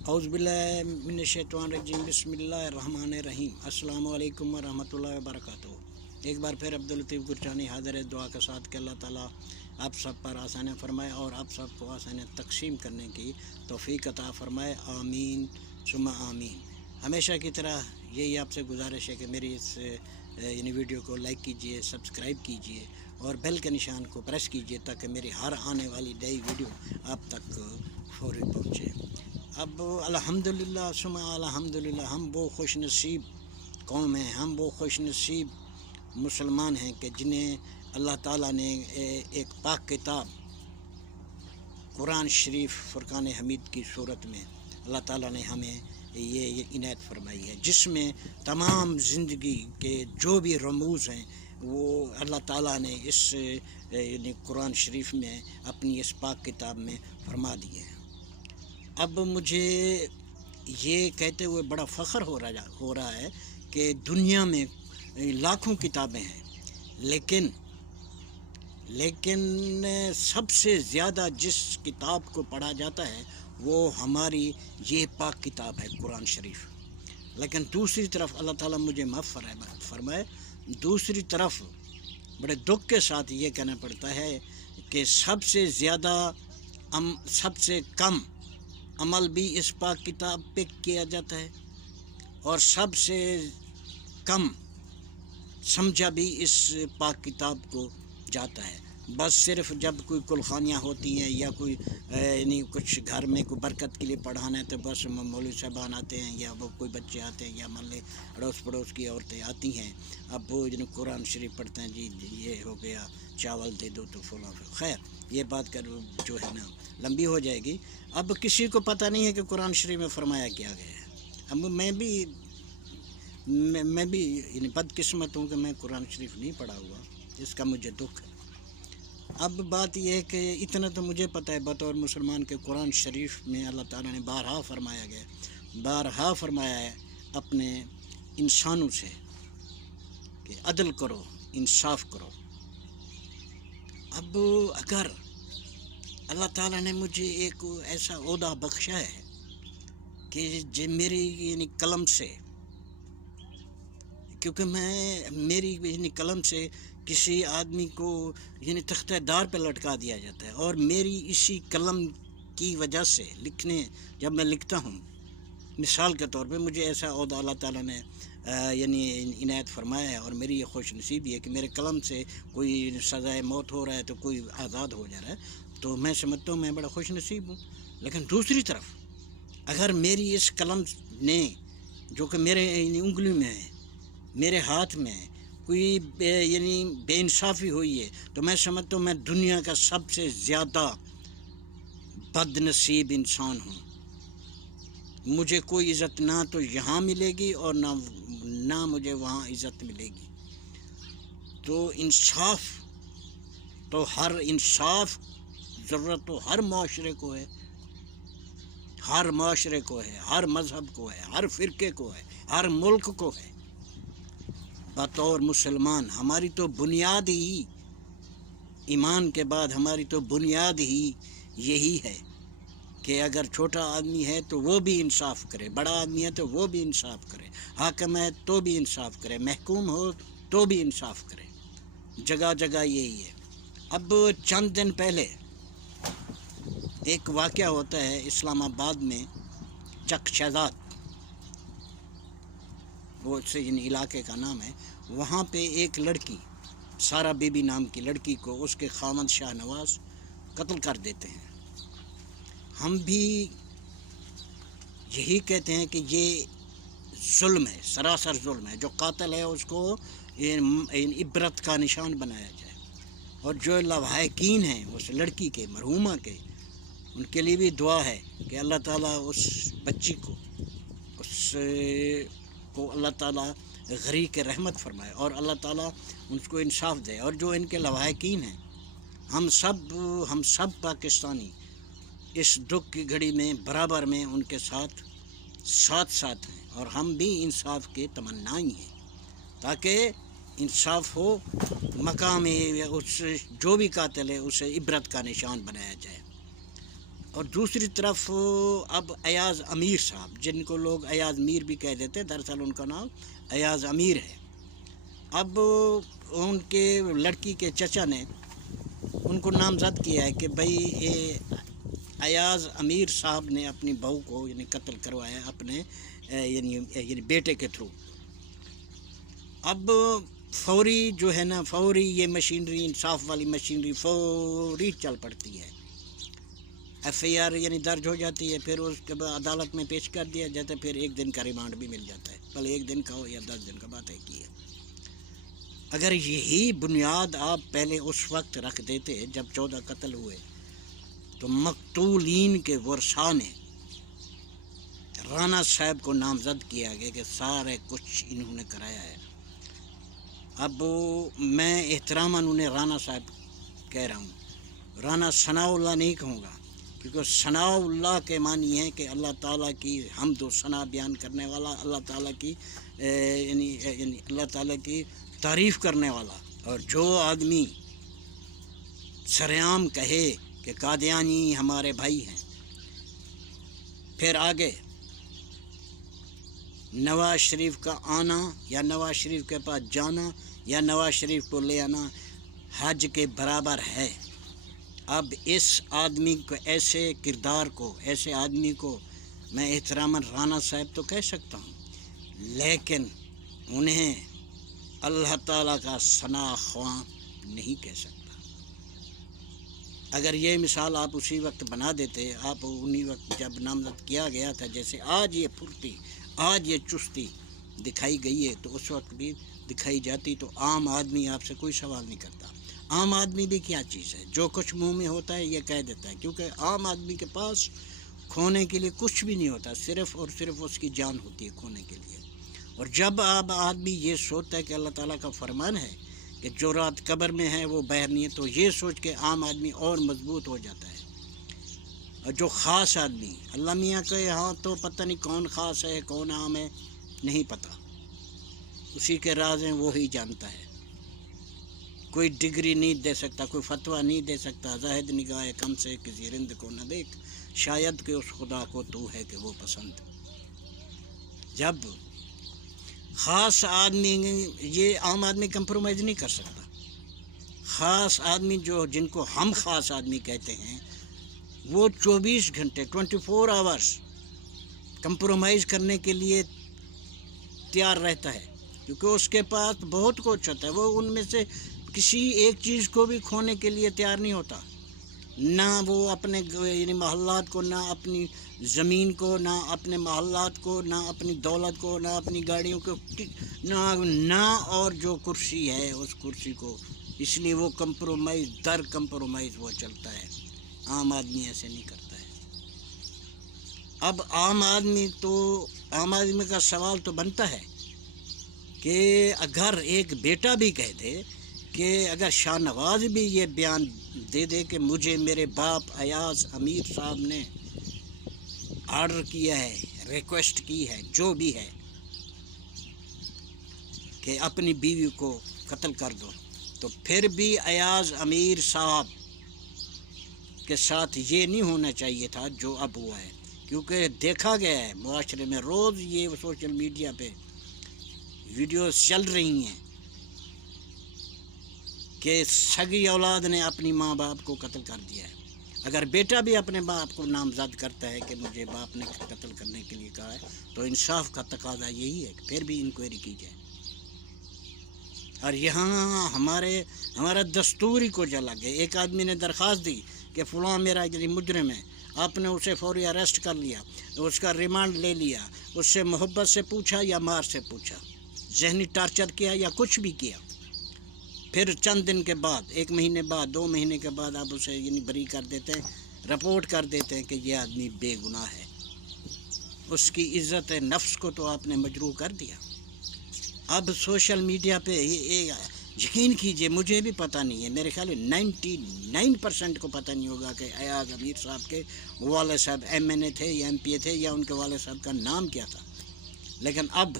औज़ुबिल्लाहिमिनश्शैतानिर्रजीम बिस्मिल्लाहिर्रहमानिर्रहीम अस्सलामु अलैकुम वरहमतुल्लाहि वबरकातुहू। एक बार फिर अब्दुल लतीफ़ गुरजानी हाज़िर है दुआ के साथ कि अल्लाह ताला आप सब पर आसानियाँ फरमाए और आप सब को आसानियाँ तक़सीम करने की तौफ़ीक़ अता फरमाए। आमीन सुम्मा आमीन। हमेशा की तरह यही आपसे गुजारिश है कि मेरी इस वीडियो को लाइक कीजिए, सब्सक्राइब कीजिए और बेल के निशान को प्रेस कीजिए ताकि मेरी हर आने वाली नई वीडियो आप तक फ़ौरी पहुँचे। अब अल्हम्दुलिल्लाह सुम्मा अल्हम्दुलिल्लाह, हम वो खुश नसीब कौम हैं, हम वो खुश नसीब मुसलमान हैं कि जिन्हें अल्लाह ताला ने एक पाक किताब कुरान शरीफ फ़ुरक़ान हमीद की सूरत में अल्लाह ताला ने हमें ये इनायत फरमाई है, जिसमें तमाम ज़िंदगी के जो भी रमूज़ हैं वो अल्लाह ताला ने इस कुरान शरीफ में अपनी इस पाक किताब में फरमा दिए हैं। अब मुझे ये कहते हुए बड़ा फ़ख्र हो रहा है कि दुनिया में लाखों किताबें हैं, लेकिन सबसे ज़्यादा जिस किताब को पढ़ा जाता है वो हमारी ये पाक किताब है कुरान शरीफ। लेकिन दूसरी तरफ अल्लाह ताला मुझे माफ़ फरमाए, दूसरी तरफ बड़े दुख के साथ ये कहना पड़ता है कि सबसे कम अमल भी इस पाक किताब पे किया जाता है और सबसे कम समझा भी इस पाक किताब को जाता है। बस सिर्फ जब कोई कुलखानियाँ होती हैं या कोई कुछ घर में कोई बरकत के लिए पढ़ाना है तो बस मौलवी साहबान आते हैं या वो कोई बच्चे आते हैं या मोहल्ले अड़ोस पड़ोस की औरतें आती हैं। अब वो कुरान शरीफ पढ़ते हैं, जी ये हो गया, चावल दे दो तो फला। खैर ये बात कर जो है ना लंबी हो जाएगी। अब किसी को पता नहीं है कि कुरान शरीफ में फरमाया क्या गया है। अब मैं भी बदकिस्मत हूँ कि मैं कुरान शरीफ नहीं पढ़ा हुआ, इसका मुझे दुख है। अब बात यह है कि इतना तो मुझे पता है बतौर मुसलमान के कुरान शरीफ में अल्लाह ताला ने बारहा फरमाया है अपने इंसानों से कि अदल करो, इंसाफ करो। अब अगर अल्लाह ताला ने मुझे एक ऐसा ओहदा बख्शा है कि मेरी कलम से, क्योंकि मेरी कलम से किसी आदमी को तख्तेदार पे लटका दिया जाता है और मेरी इसी कलम की वजह से जब मैं लिखता हूँ, मिसाल के तौर पे मुझे ऐसा ओहदा अल्लाह ताला ने इनायत फरमाया है और मेरी ये खुश नसीबी है कि मेरे कलम से कोई सज़ाए मौत हो रहा है तो कोई आज़ाद हो जा रहा है, तो मैं समझता हूँ मैं बड़ा खुश नसीब हूँ। लेकिन दूसरी तरफ अगर मेरी इस कलम ने, जो कि मेरे उंगली में है, मेरे हाथ में कोई बेइंसाफ़ी हुई है तो मैं समझता हूँ मैं दुनिया का सबसे ज़्यादा बदनसीब इंसान हूँ। मुझे कोई इज़्ज़त ना तो यहाँ मिलेगी और ना मुझे वहाँ इज़्ज़त मिलेगी। तो इंसाफ तो हर ज़रूरत तो हर माशरे को है, हर मज़हब को है, हर फ़िरके को है, हर मुल्क को है। बतौर मुसलमान हमारी तो बुनियाद ही, ईमान के बाद हमारी तो बुनियाद ही यही है कि अगर छोटा आदमी है तो वो भी इंसाफ करे, बड़ा आदमी है तो वो भी इंसाफ करे, हाकिम है तो भी इंसाफ करे, महकूम हो तो भी इंसाफ करे। जगह जगह यही है। अब चंद दिन पहले एक वाक़या होता है इस्लामाबाद में, चक शहजाद वो से इलाके का नाम है। वहाँ पे एक लड़की, सारा बीबी नाम की लड़की को उसके खामद शाहनवाज कत्ल कर देते हैं। हम भी यही कहते हैं कि ये जुल्म है, सरासर जुल्म है। जो कातिल है उसको इबरत का निशान बनाया जाए और जो लवाहिकीन हैं उस लड़की के, मरहूमा के, उनके लिए भी दुआ है कि अल्लाह ताला उस बच्ची को अल्लाह ताला गरीक रहमत फरमाए और अल्लाह ताला उनको इंसाफ दे। और जो इनके लवाहिकीन हैं, हम सब पाकिस्तानी इस दुख की घड़ी में बराबर में उनके साथ हैं और हम भी इंसाफ के तमन्नाई हैं ताकि इंसाफ हो, मकाम उस जो भी कातिल है उसे इबरत का निशान बनाया जाए। اور دوسری طرف اب ایاز امیر صاحب، جن کو لوگ ایاز میر بھی کہہ دیتے، دراصل ان کا نام ایاز امیر ہے، اب ان کے لڑکی کے چچا نے ان کو نامزد کیا ہے کہ بھائی ایاز امیر صاحب نے اپنی بہو کو یعنی قتل کروایا اپنے یعنی بیٹے کے تھرو۔ اب فوری جو ہے نا، فوری یہ مشینری، انصاف والی مشینری فوری چل پڑتی ہے، ایف آئی آر یعنی درج ہو جاتی ہے، پھر اس کے بعد عدالت میں پیش کر دیا جاتا ہے، پھر 1 دن کا ریمانڈ بھی مل جاتا ہے، بھلے 1 دن کا ہو یا 10 دن کا، بات ہے کی ہے۔ اگر یہی بنیاد آپ پہلے اس وقت رکھ دیتے جب 14 قتل ہوئے، تو مقتولین کے ورثاء نے رانا صاحب کو نامزد کیا گیا کہ سارے کچھ انہوں نے کرایا ہے۔ اب میں احتراماً انہیں رانا صاحب کہہ رہا ہوں، رانا ثناء اللہ نہیں کہوں گا، کیونکہ ثناء اللہ کے معنی ہے کہ اللہ تعالیٰ کی حمد و ثنا بیان کرنے والا، اللہ تعالیٰ کی یعنی اللہ تعالیٰ کی تعریف کرنے والا۔ اور جو آدمی سرعام کہے کہ قادیانی ہمارے بھائی ہیں، پھر آگے نواز شریف کا آنا یا نواز شریف کے پاس جانا یا نواز شریف کو لے آنا حج کے برابر ہے۔ اب اس آدمی کو، ایسے کردار کو، ایسے آدمی کو میں احتراماً رانا صاحب تو کہہ سکتا ہوں، لیکن انہیں اللہ تعالیٰ کا ثنا خواں نہیں کہہ سکتا۔ اگر یہ مثال آپ اسی وقت بنا دیتے، آپ انہی وقت جب نامزد کیا گیا تھا، جیسے آج یہ پھرتی، آج یہ چستی دکھائی گئی ہے، تو اس وقت بھی دکھائی جاتی، تو عام آدمی آپ سے کوئی سوال نہیں کرتا۔ عام آدمی بھی کیا چیز ہے، جو کچھ منہ میں ہوتا ہے یہ کہہ دیتا ہے، کیونکہ عام آدمی کے پاس کھونے کے لیے کچھ بھی نہیں ہوتا، صرف اور صرف اس کی جان ہوتی ہے کھونے کے لیے۔ اور جب اب آدمی یہ سوچتا ہے کہ اللہ تعالیٰ کا فرمان ہے کہ جو رات قبر میں ہے وہ باہر نہیں ہے، تو یہ سوچ کے عام آدمی اور مضبوط ہو جاتا ہے۔ اور جو خاص آدمی، اللہ میاں کے یہاں تو پتہ نہیں کون خاص ہے کون عام ہے، نہیں پتہ، اسی کے راز ہیں وہی جانتا ہے۔ کوئی ڈگری نہیں دے سکتا، کوئی فتویٰ نہیں دے سکتا، زاہد نگاہ کم سے کسی رند کو نہ دیکھ، شاید کہ اس خدا کو تو ہے کہ وہ پسند۔ جب خاص آدمی، یہ عام آدمی کمپرومائز نہیں کر سکتا، خاص آدمی جن کو ہم خاص آدمی کہتے ہیں، وہ 24 گھنٹے 24 آورس کمپرومائز کرنے کے لیے تیار رہتا ہے، کیونکہ اس کے پاس بہت کچھ ہوتا ہے، وہ ان میں سے کسی ایک چیز کو بھی کھونے کے لیے تیار نہیں ہوتا، نہ وہ اپنے یعنی محلات کو، نہ اپنی زمین کو، نہ اپنے محلات کو، نہ اپنی دولت کو، نہ اپنی گاڑیوں کو، نہ اور جو کرسی ہے اس کرسی کو، اس لیے وہ کمپرومائز در کمپرومائز وہ چلتا ہے۔ عام آدمی ایسے نہیں کرتا ہے۔ اب عام آدمی کا سوال تو بنتا ہے کہ اگر ایک بیٹا بھی کہہ دے کہ اگر شاہ نواز بھی یہ بیان دے دے کہ مجھے میرے باپ ایاز امیر صاحب نے آرڈر کیا ہے، ریکویسٹ کی ہے، جو بھی ہے کہ اپنی بیوی کو قتل کر دو، تو پھر بھی ایاز امیر صاحب کے ساتھ یہ نہیں ہونا چاہیے تھا جو اب ہوا ہے، کیونکہ دیکھا گیا ہے معاشرے میں روز یہ سوشل میڈیا پہ ویڈیوز چل رہی ہیں کہ سگی اولاد نے اپنی ماں باپ کو قتل کر دیا ہے۔ اگر بیٹا بھی اپنے باپ کو نامزد کرتا ہے کہ مجھے باپ نے قتل کرنے کے لیے کہا ہے، تو انصاف کا تقاضا یہی ہے کہ پھر بھی انکوائری کی جائے۔ اور یہاں ہمارا دستور ہی کو جلا گیا۔ ایک آدمی نے درخواست دی کہ فلاں میرا مجرم ہے، آپ نے اسے فوری اریسٹ کر لیا، اس کا ریمانڈ لے لیا، اس سے محبت سے پوچھا یا مار سے پوچھا، ذہنی ٹارچر کیا یا کچھ بھی کیا، پھر چند دن کے بعد، 1 مہینے بعد، 2 مہینے کے بعد آپ اسے بری کر دیتے ہیں، رپورٹ کر دیتے ہیں کہ یہ آدمی بے گناہ ہے۔ اس کی عزت نفس کو تو آپ نے مجروح کر دیا۔ اب سوشل میڈیا پہ یقین کیجئے، مجھے بھی پتہ نہیں ہے، میرے خیال 99% کو پتہ نہیں ہوگا کہ ایاز امیر صاحب کے والد صاحب MNA تھے یا MP تھے، یا ان کے والد صاحب کا نام کیا تھا۔ لیکن اب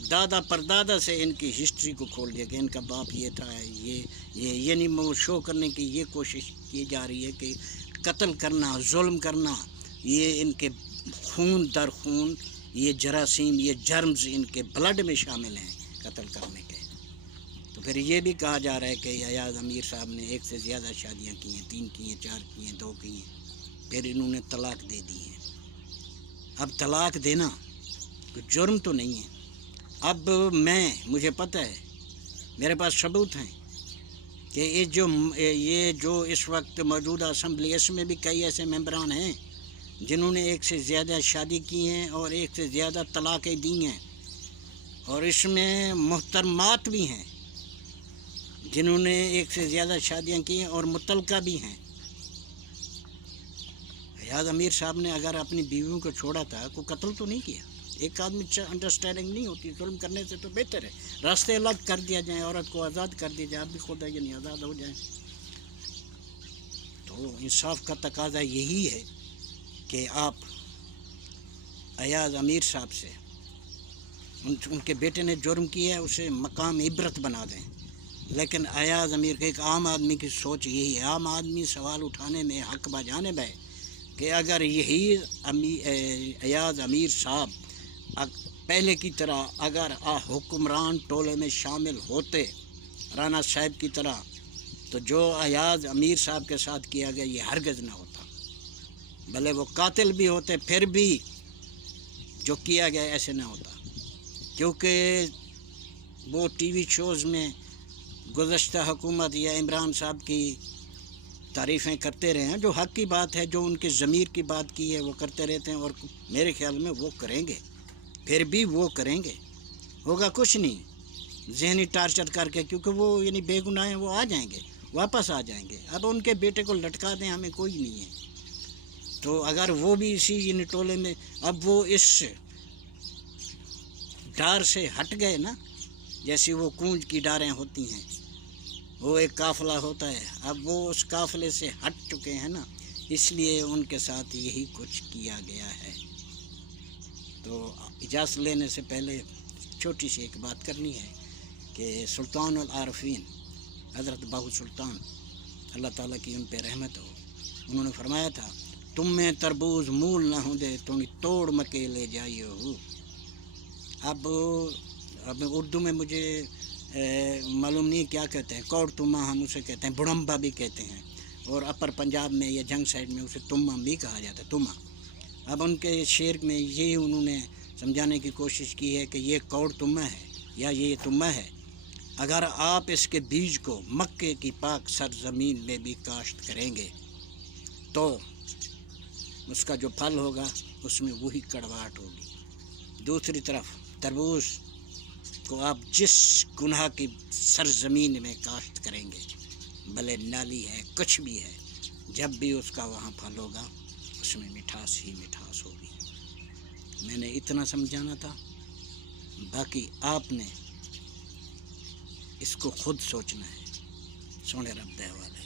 दादा परदादा से इनकी हिस्ट्री को खोल दिया कि इनका बाप ये था, ये नहीं वो शो करने की ये कोशिश की जा रही है कि कत्ल करना, जुल्म करना, ये इनके खून दर खून ये जरासीम, ये जर्म्स इनके ब्लड में शामिल हैं कत्ल करने के। तो फिर ये भी कहा जा रहा है कि अयाज अमीर साहब ने 1 से ज़्यादा शादियाँ की हैं, 3 की हैं, 4 की हैं, 2 की हैं, फिर इन्होंने तलाक दे दी है। अब तलाक देना कोई जुर्म तो नहीं है। अब मुझे पता है, मेरे पास सबूत हैं कि ये जो इस वक्त मौजूदा असम्बली, इसमें भी कई ऐसे मेंबरान हैं जिन्होंने 1 से ज़्यादा शादी की हैं और 1 से ज़्यादा तलाक़ें दी हैं, और इसमें मुहतरमात भी हैं जिन्होंने 1 से ज़्यादा शादियां की हैं और मुतलका भी हैं। अयाज अमीर साहब ने अगर अपनी बीवियों को छोड़ा था, कोई कत्ल तो नहीं किया। एक आदमी अंडरस्टैंडिंग नहीं होती, जुल्म करने से तो बेहतर है रास्ते अलग कर दिया जाए, औरत को आज़ाद कर दिया जाए, आप भी खुदा यानी आज़ाद हो जाए। तो इंसाफ का तकाजा यही है कि आप अयाज अमीर साहब से, उनके बेटे ने जुर्म किया है, उसे मकाम इबरत बना दें। लेकिन अयाज अमीर के एक आम आदमी की सोच यही है, आम आदमी सवाल उठाने में हक बजानिब है कि अगर यही अयाज अमीर साहब पहले की तरह अगर हुक्मरान टोले में शामिल होते राना साहब की तरह, तो जो अयाज अमीर साहब के साथ किया गया ये हरगिज़ ना होता। भले वो कातिल भी होते फिर भी जो किया गया ऐसे ना होता, क्योंकि वो टीवी शोज़ में गुज़श्ता हुकूमत या इमरान साहब की तारीफ़ें करते रहे हैं, जो हक़ की बात है, जो उनके ज़मीर की बात की है वो करते रहते हैं, और मेरे ख़्याल में वो करेंगे, फिर भी वो करेंगे। होगा कुछ नहीं, ज़हनी टार्चर करके, क्योंकि वो यानी बेगुनाह हैं, वो आ जाएंगे, वापस आ जाएंगे। अब उनके बेटे को लटका दें, हमें कोई नहीं है। तो अगर वो भी इसी यानी टोले में, अब वो इस डार से हट गए ना, जैसी वो कूंज की डारें होती हैं, वो एक काफ़िला होता है, अब वो उस काफ़िले से हट चुके हैं ना, इसलिए उनके साथ यही कुछ किया गया है। तो इजाज़त लेने से पहले छोटी सी एक बात करनी है कि सुल्तानुल आरफीन हज़रत बाहू सुल्तान, अल्लाह ताला की उन पे रहमत हो, उन्होंने फरमाया था, तुम में तरबूज मूल ना हो दे तो तोड़ मके ले जाइयो हो। अब उर्दू में मुझे मालूम नहीं क्या कहते हैं, कौड़ तुम्मा हम उसे कहते हैं, बुड़म्बा भी कहते हैं, और अपर पंजाब में या जंग साइड में उसे तुम्मा भी कहा जाता है, तुम्मा। अब उनके शेर में ये उन्होंने समझाने की कोशिश की है कि ये कौड़ तुम्मा है या ये तुम्मा है, अगर आप इसके बीज को मक्के की पाक सरजमीन में भी काश्त करेंगे तो उसका जो फल होगा उसमें वही कड़वाहट होगी। दूसरी तरफ तरबूज को आप जिस गुनाह की सरजमीन में काश्त करेंगे, भले नाली है कुछ भी है, जब भी उसका वहाँ फल होगा उसमें मिठास ही मिठास होगी। मैंने इतना समझाना था, बाकी आपने इसको खुद सोचना है। सोने रब दे हवाले।